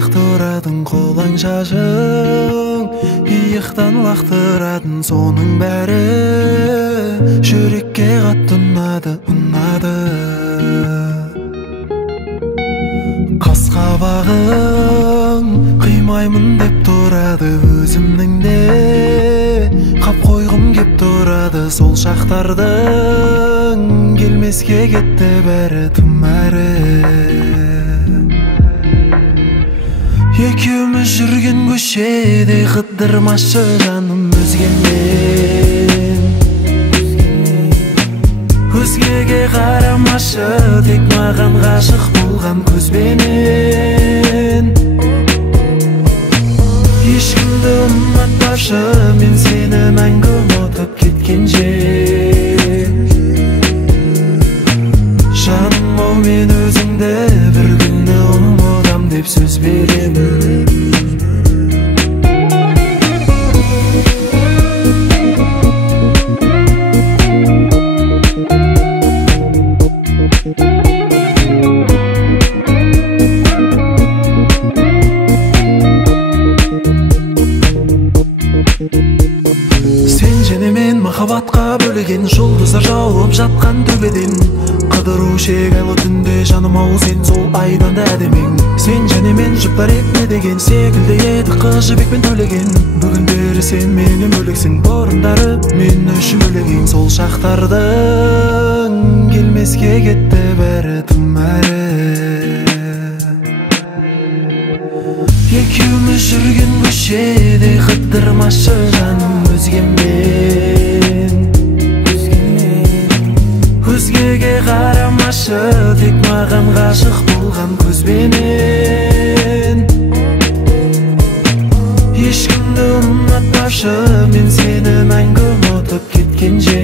лақтырадың қолаң шашың, иықтан лақтырадың соның бәрі жүрекке қатты ұнады, ұнады. Қас-қабағың қимаймын деп тұрады, өзімнің де қап қойғым кеп тұрады. Сол шақтардың келмеске кетті бәрі тым әрі. Екеуміз жүрген көшеде қыдырмашы жаным өзгемен, өзгеге қарамашы, тек маған ғашық болған көзбенен. Ешкімді ұнатпашы, мен сені мәңгі ұмытып кеткенше. Жаным ау, мен өзіңді бір күні ұмытам деп сөз беремін. Сен және мен махаббатқа бөлеген, жұлдыздар жауып жатқан төбеден. Қыдыру шегалы түнде жаным ау, сен сол айдан да әдемең. Сен және мен жұптар ек деген секілді еді қыз жібекпен төлеген. Бүгіндері сен менен бөлексің, бұрындары мен үшін бөлегең. Сол шақтардың келмеске кетті бәрі тым әрі. Екеуміз жүрген көшеде қыдырмашы жаным өзгемен, өзгеге қарамашы, тек маған ғашық болған көзбенен. Ешкімді ұнатпашы, мен сені мәңгі ұмытып кеткенше.